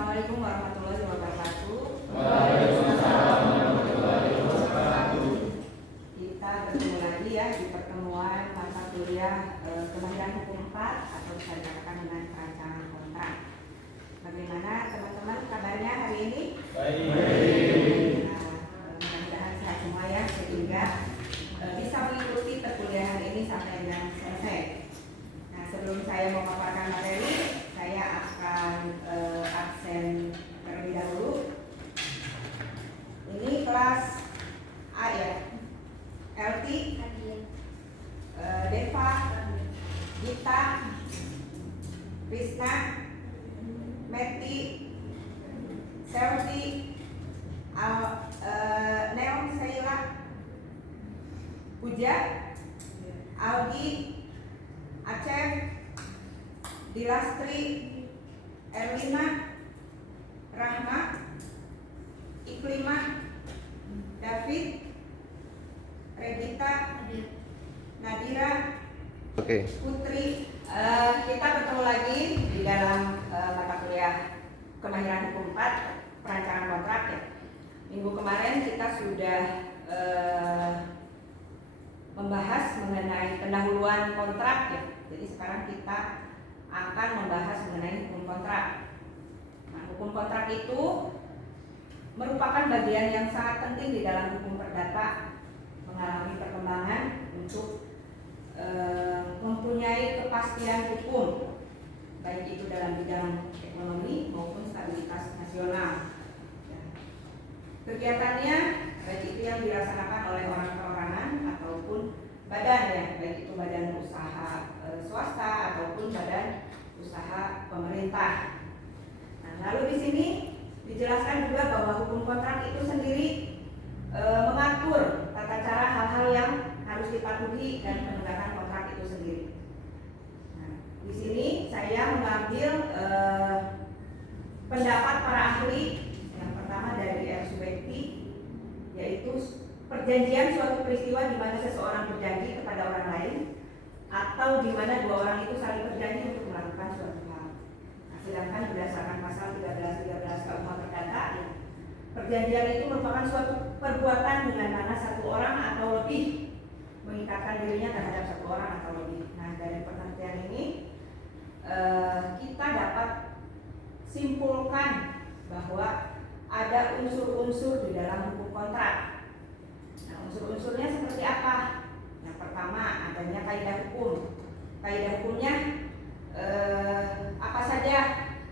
Assalamualaikum warahmatullahi wabarakatuh. Waalaikumsalam warahmatullahi wabarakatuh. Kita bertemu lagi ya di pertemuan mata kuliah Kemahiran Hukum 4 atau bisa dikatakan dengan perancangan kontrak. Bagaimana teman-teman kabarnya hari ini? Baik. Nah, mudah-mudahan sehat semua ya sehingga bisa mengikuti perkuliahan ini sampai dengan selesai. Nah, sebelum saya memaparkan materi, saya akan absen terlebih dahulu. Ini kelas A ya. LT, Deva, Gita, Krisna, Meti, Selvi, Neon, Sheila, Puja, Algi, Aceh, Dilastri, Erlina, Rahma, Iklima, David, Regita, Nadira, Putri. Kita bertemu lagi di dalam mata kuliah Kemahiran Hukum 4 perancangan kontrak ya. Minggu kemarin kita sudah membahas mengenai pendahuluan kontrak ya. Jadi sekarang kita akan membahas mengenai hukum kontrak. Nah, hukum kontrak itu merupakan bagian yang sangat penting di dalam hukum perdata, mengalami perkembangan untuk mempunyai kepastian hukum, baik itu dalam bidang ekonomi maupun stabilitas nasional. Kegiatannya baik itu yang dilaksanakan oleh orang perorangan ataupun badan ya, baik itu badan usaha swasta ataupun badan usaha pemerintah. Nah, lalu di sini dijelaskan juga bahwa hukum kontrak itu sendiri mengatur tata cara hal-hal yang harus dipatuhi dan penegakan kontrak itu sendiri. Nah, di sini saya mengambil pendapat para ahli. Yang pertama dari R. Subekti, yaitu perjanjian suatu peristiwa di mana seseorang berjanji kepada orang lain atau di mana dua orang itu saling berjanji untuk melakukan suatu hal. Nah, sedangkan berdasarkan pasal 13 KUH Perdata, ya, perjanjian itu merupakan suatu perbuatan dengan mana satu orang atau lebih mengikatkan dirinya terhadap satu orang atau lebih. Nah, dari pengertian ini kita dapat simpulkan bahwa ada unsur-unsur di dalam hukum kontrak. Nah, unsur-unsurnya seperti apa? Yang pertama, adanya kaidah hukum. Kaidah hukumnya apa saja?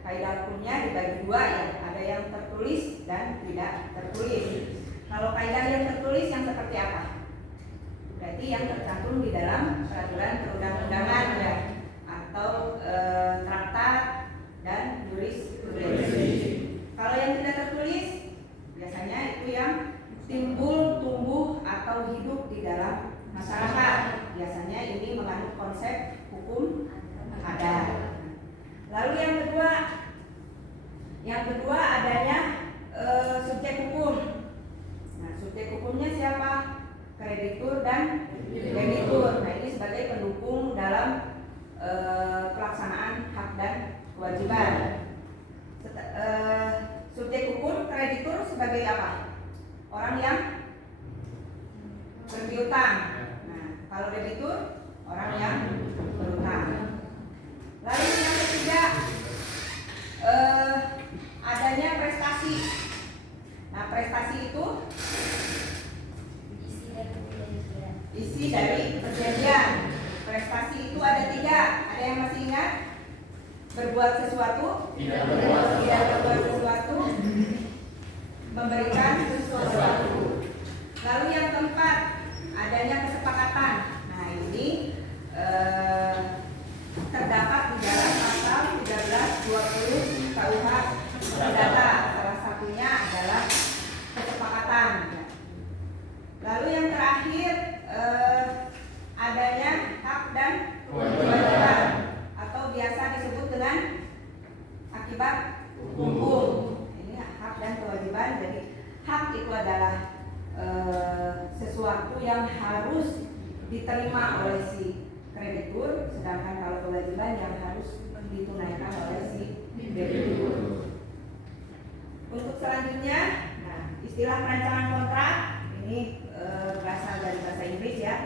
Kaidah hukumnya dibagi dua ya, ada yang tertulis dan tidak tertulis. Kalau kaidah yang tertulis yang seperti apa? Berarti yang tercantum di dalam peraturan perundang-undangan ya, atau traktat dan jurisprudensi. Kalau yang tidak tertulis biasanya itu yang timbul, tumbuh atau hidup di dalam masyarakat. Biasanya ini mengandung konsep hukum adat. Lalu yang kedua adanya subjek hukum. Nah, subjek hukumnya siapa? Kreditur dan debitur. Nah, ini sebagai pendukung dalam pelaksanaan hak dan kewajiban. Subjek hukum kreditur sebagai apa? Orang yang berpiutang. Nah, kalau debitur orang yang berutang. Lalu yang ketiga adanya prestasi. Nah, prestasi itu isi dari perjanjian. Prestasi itu ada 3. Ada yang masih ingat? Berbuat sesuatu, tidak berbuat sesuatu, memberikan sesuatu. Lalu yang keempat, adanya kesepakatan. Nah, ini terdapat di dalam pasal 13-20 KUH Perdata. Salah satunya adalah kesepakatan. Lalu yang terakhir adanya hak dan kewajiban atau biasa disebut dengan akibat hukum. Ini hak dan kewajiban. Jadi hak itu adalah sesuatu yang harus diterima oleh si kreditur, sedangkan kalau kewajiban yang harus ditunaikan oleh si debitur. Istilah perancangan kontrak ini berasal dari bahasa Inggris ya.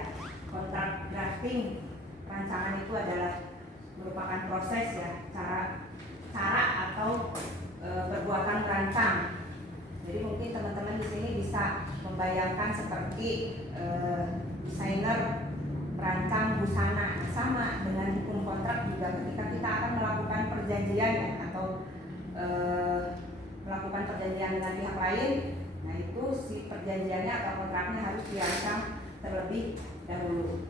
Kontrak drafting, rancangan itu adalah merupakan proses ya, cara atau perbuatan merancang. Jadi mungkin teman-teman di sini bisa membayangkan seperti desainer merancang busana. Sama dengan hukum kontrak juga, ketika kita akan melakukan perjanjian ya, atau melakukan perjanjian dengan pihak lain, nah itu si perjanjiannya atau kontraknya harus dirancang terlebih dahulu.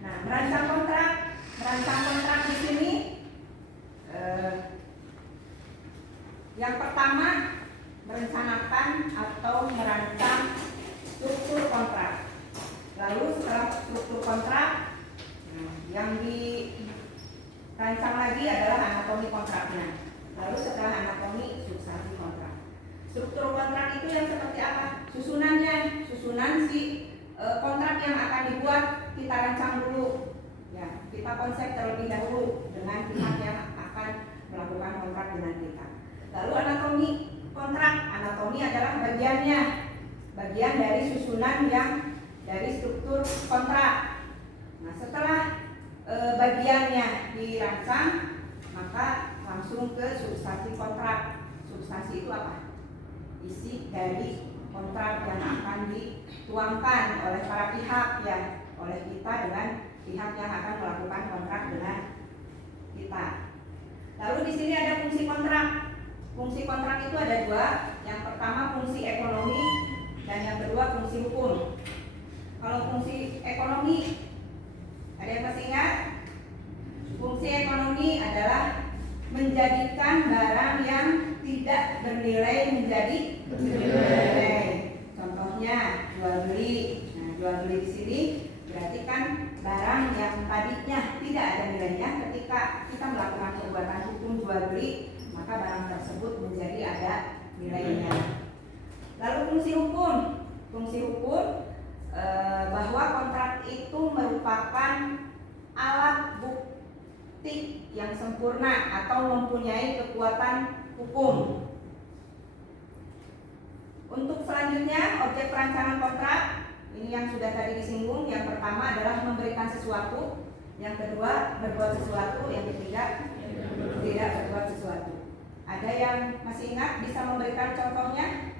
Nah, merancang kontrak di sini yang pertama merencanakan atau merancang struktur kontrak. Lalu setelah struktur kontrak, yang dirancang lagi adalah anatomi kontraknya. Lalu setelah anatomi, substansi kontrak. Struktur kontrak itu yang seperti apa? Susunan si kontrak yang akan dibuat kita rancang dulu. Ya, kita konsep terlebih dahulu dengan pihak yang akan melakukan kontrak dengan kita. Lalu anatomi kontrak. Anatomi adalah bagian dari susunan yang dari struktur kontrak. Nah, setelah bagiannya dirancang, maka langsung ke substansi kontrak. Substansi itu apa? Isi dari kontrak yang akan dituangkan oleh para pihak ya, oleh kita dengan pihak yang akan melakukan kontrak dengan kita. Lalu di sini ada fungsi kontrak. Fungsi kontrak itu ada dua. Yang pertama fungsi ekonomi dan yang kedua fungsi hukum. Kalau fungsi ekonomi, ada yang masih ingat? Fungsi ekonomi adalah menjadikan barang yang tidak bernilai menjadi bernilai. Contohnya jual beli. Nah, jual beli di sini berarti kan barang yang tadinya tidak ada nilainya, ketika kita melakukan perbuatan hukum jual beli, maka barang tersebut menjadi ada nilainya. Lalu fungsi hukum. Fungsi hukum bahwa kontrak itu merupakan alat bukti yang sempurna atau mempunyai kekuatan hukum. Untuk selanjutnya, objek perancangan kontrak ini yang sudah tadi disinggung. Yang pertama adalah memberikan sesuatu, yang kedua berbuat sesuatu, yang ketiga tidak berbuat sesuatu. Ada yang masih ingat bisa memberikan contohnya?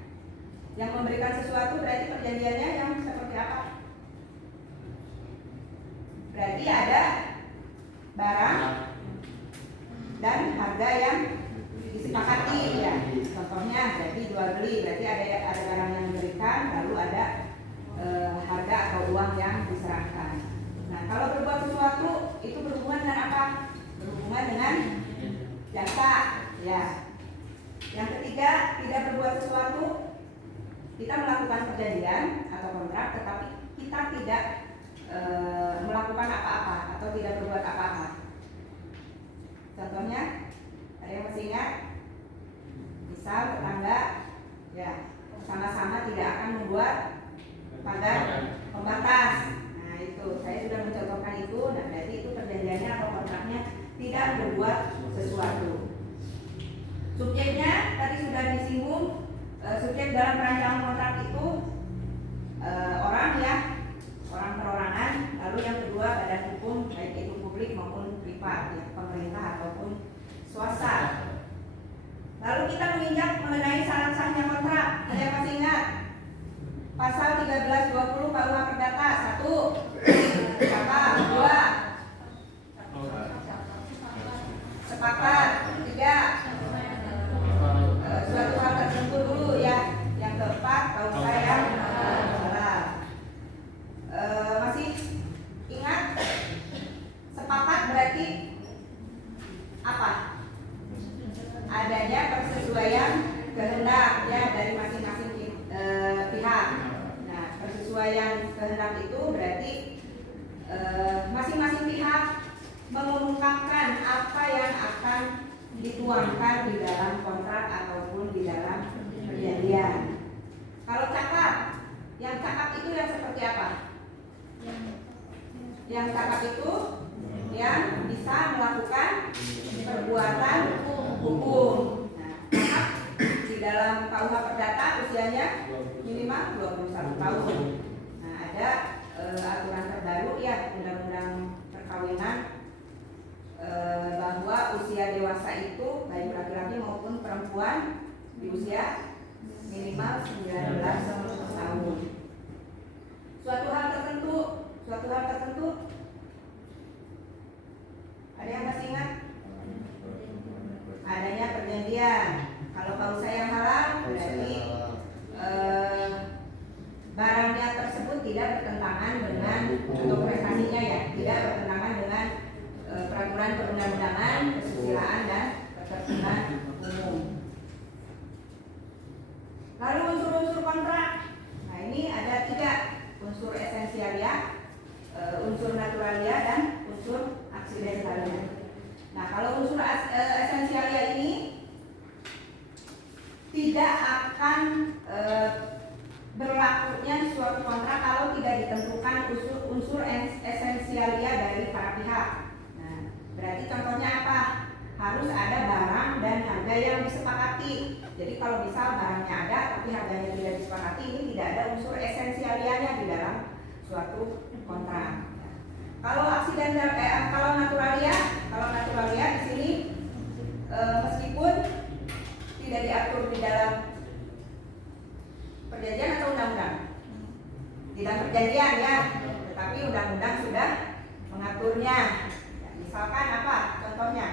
Yang memberikan sesuatu berarti perjanjiannya yang seperti apa? Berarti ada barang dan harga yang disepakati ya. Contohnya berarti jual beli, berarti ada barang yang diberikan, lalu ada harga atau uang yang diserahkan. Nah, kalau berbuat sesuatu itu berhubungan dengan apa? Berhubungan dengan jasa ya. Yang ketiga, tidak berbuat sesuatu, kita melakukan perjanjian atau kontrak tetapi kita tidak melakukan apa-apa atau tidak berbuat apa-apa. Contohnya, ada yang masih ingat? Misal tetangga ya sama-sama tidak akan membuat pagar pembatas. Nah, itu saya sudah mencontohkan itu. Nah, berarti itu perjanjiannya atau kontraknya tidak berbuat sesuatu. Subjeknya tadi sudah disinggung. Subjek dalam perancangan kontrak itu orang ya, orang perorangan. Lalu yang kedua badan hukum, baik itu publik maupun privat ya, pemerintah ataupun swasta. Lalu kita menginjak mengenai syarat sahnya kontrak. Ada yang masih ingat? Pasal 1320 KUH Perdata. 1. Sepakat. 2. Sepakat. 3. Suatu hal tertentu dulu ya. Yang keempat, kalau saya salah. Masih ingat? Sepakat berarti apa? Adanya persesuaian kehendak ya dari masing-masing pihak. Nah, persesuaian kehendak itu berarti masing-masing pihak mengungkapkan apa yang akan dituangkan di dalam kontrak ataupun di dalam perjanjian. Kalau cakap, yang cakap itu yang seperti apa? Yang cakap itu yang bisa melakukan perbuatan hukum. Nah, cakap di dalam dalam KUH Perdata usianya minimal 21 tahun. Nah, ada aturan terbaru ya Undang-Undang Perkawinan bahwa usia dewasa itu baik laki-laki maupun perempuan di usia minimal 19 tahun. Suatu hal tertentu ada yang masih ingat? Adanya perjanjian. Kalau kausa yang halal berarti barangnya tersebut tidak bertentangan dengan atau prestasinya ya, tidak bertentangan dengan peraturan perundang-undangan, kesusilaan dan ketertiban umum. Lalu unsur-unsur kontrak. Nah, ini ada 3 unsur esensialia, unsur naturalia dan unsur aksidentalia. Nah, kalau unsur esensialia ini tidak akan berlakunya suatu kontrak kalau tidak ditentukan unsur esensialia dari para pihak. Nah, berarti contohnya apa? Harus ada barang dan harga yang disepakati. Jadi kalau misal barangnya ada tapi harganya tidak disepakati, ini tidak ada unsur esensialianya di dalam suatu kontrak. Kalau kalau naturalia di sini meskipun tidak diatur di dalam perjanjian atau undang-undang, tidak perjanjian ya, tetapi undang-undang sudah mengaturnya. Ya, misalkan apa? Contohnya.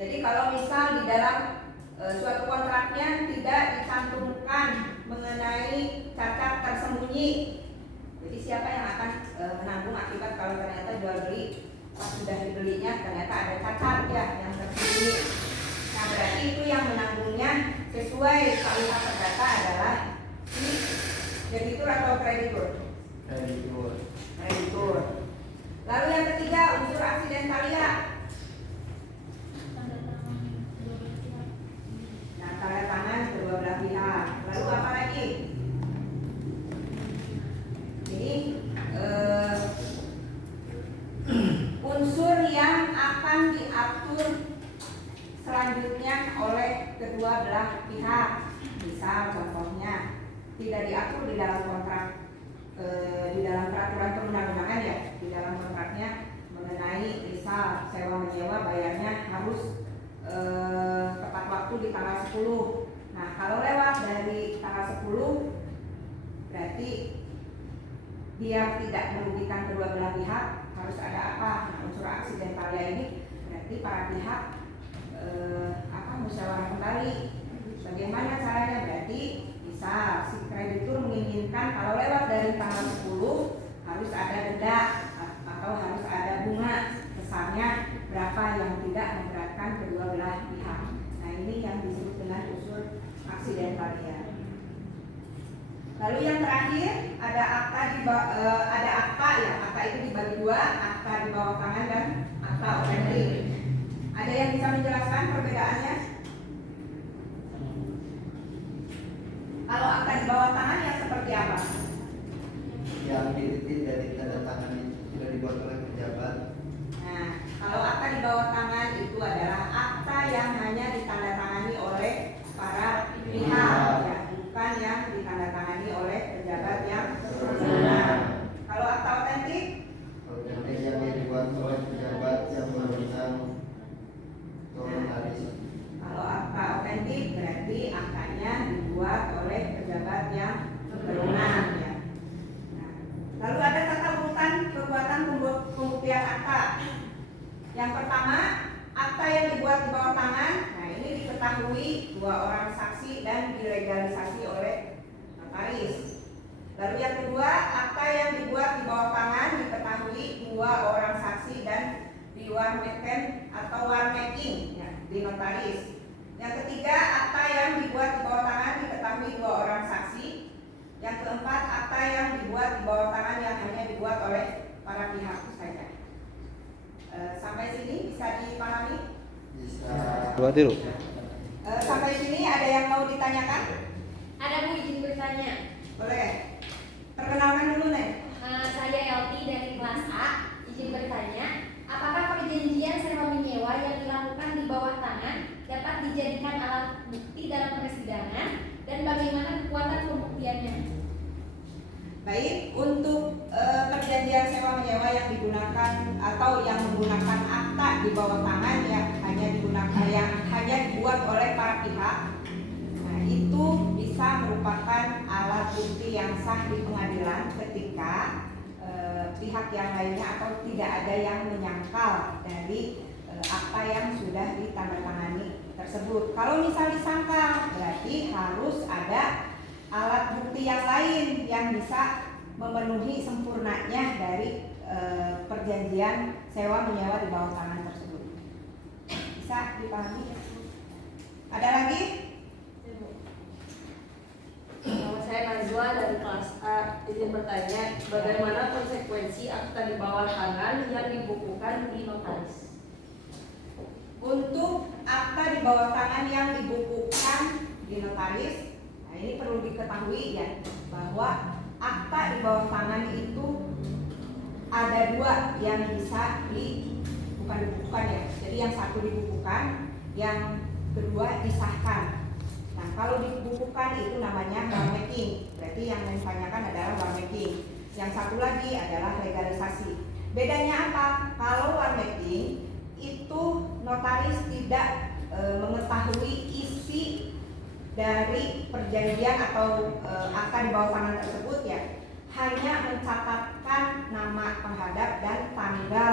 Jadi kalau misal di dalam suatu kontraknya tidak dicantumkan mengenai cacat tersembunyi. Jadi siapa yang akan menanggung akibat kalau ternyata jual beli pas sudah dibelinya ternyata ada cacat ya yang tersembunyi. Nah, berarti itu yang menanggungnya sesuai KUH Perdata adalah si debitur atau kreditur. Kreditur. Lalu yang ketiga unsur aksidentalia. Nah, tanda tangan kedua belah pihak. Lalu apa lagi? Ini unsur yang akan diatur selanjutnya oleh kedua belah pihak. Misal contohnya tidak diatur di dalam kontrak, di dalam peraturan perundang-undangan ya, di dalam kontraknya mengenai misal sewa menyewa bayarnya harus tepat waktu di tanggal 10. Nah, kalau lewat dari tanggal 10 berarti biar tidak merugikan kedua belah pihak harus ada apa? Nah, unsur aksidentalia ini berarti para pihak musyawarah kembali. Bagaimana caranya? Berarti bisa si kreditur menginginkan kalau lewat dari tanggal 10 harus ada denda atau harus ada bunga besarnya berapa yang tidak memberatkan kedua belah pihak. Nah, ini yang disebut dengan unsur aksidentalia. Lalu yang terakhir ada akta ya. Akta itu dibagi 2, akta di bawah tangan dan akta otentik. Ada yang bisa menjelaskan perbedaannya? Kalau akta di bawah tangan yang seperti apa? Yang dititik dari tanda tangan itu sudah dibuat oleh pejabat. Nah, kalau akta di bawah tangan itu adalah akta yang hanya ditandatangani oleh para pihak, ya, bukan yang ditandatangani oleh pejabat yang berwenang. Kalau akta otentik? Otentik yang dibuat oleh pejabat yang berwenang. Kalau akta otentik berarti aktanya dibuat oleh pejabat yang berwenang ya. Nah, lalu ada tata urutan kekuatan pembuktian akta. Yang pertama, akta yang dibuat di bawah tangan. Nah, ini diketahui 2 orang saksi dan dilegalisasi oleh notaris. Lalu yang kedua, akta yang dibuat di bawah tangan diketahui 2 orang saksi dan diwarmeken atau warmaking ya, di notaris. Yang ketiga, akta yang dibuat di bawah tangan diketahui 2 orang saksi. Yang keempat, akta yang dibuat di bawah tangan yang hanya dibuat oleh para pihak saja. Sampai sini bisa dipahami? Bisa. Sampai sini ada yang mau ditanyakan? Ada Bu, izin bertanya. Boleh. Perkenalkan dulu nih. Saya Elti dari kelas A. Izin bertanya, apakah perjanjian sewa menyewa yang dilakukan di bawah tangan menggunakan akta di bawah tangan yang hanya dibuat oleh para pihak, nah itu bisa merupakan alat bukti yang sah di pengadilan ketika pihak yang lainnya atau tidak ada yang menyangkal dari akta yang sudah ditandatangani tersebut. Kalau misal disangkal, berarti harus ada alat bukti yang lain yang bisa memenuhi sempurnanya dari perjanjian sewa menyewa di bawah tangan tersebut. Bisa dipahami? Ada lagi? Nama saya Najwa dari kelas A. Izin bertanya, bagaimana konsekuensi akta di bawah tangan yang dibukukan di notaris? Untuk akta di bawah tangan yang dibukukan di notaris, nah ini perlu diketahui ya, bahwa akta di bawah tangan itu ada dua yang bisa bukan dibukukan ya. Jadi yang satu dibukukan, yang kedua disahkan. Nah kalau dibukukan itu namanya warmaking, berarti yang ditanyakan adalah warmaking. Yang satu lagi adalah legalisasi. Bedanya apa? Kalau warmaking itu notaris tidak mengetahui isi dari perjanjian atau akta di bawah tangan tersebut ya, hanya mencatatkan nama penghadap dan tanggal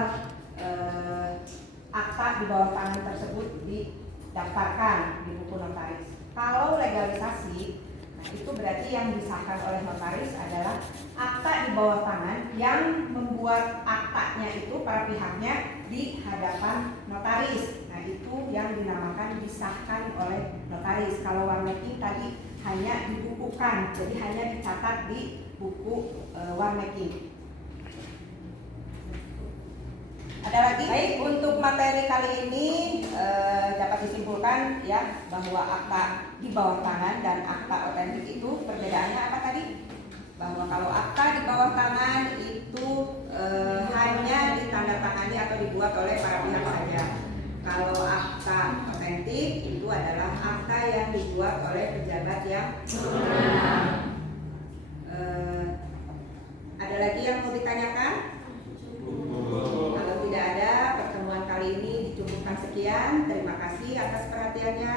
akta di bawah tangan tersebut didaftarkan di buku notaris. Kalau legalisasi, nah itu berarti yang disahkan oleh notaris adalah akta di bawah tangan yang membuat aktanya itu para pihaknya di hadapan notaris. Nah itu yang dinamakan disahkan oleh notaris. Kalau warmaking tadi hanya dibukukan, jadi hanya dicatat di buku warmaking. Ada lagi? Baik, untuk materi kali ini dapat disimpulkan ya bahwa akta di bawah tangan dan akta otentik itu perbedaannya apa tadi? Bahwa kalau akta di bawah tangan itu hanya ditandatangani atau dibuat oleh para pihak saja. Kalau akta otentik itu adalah akta yang dibuat oleh pejabat yang berwenang. Ada lagi yang mau ditanyakan? Kalau tidak ada, pertemuan kali ini dicukupkan sekian. Terima kasih atas perhatiannya.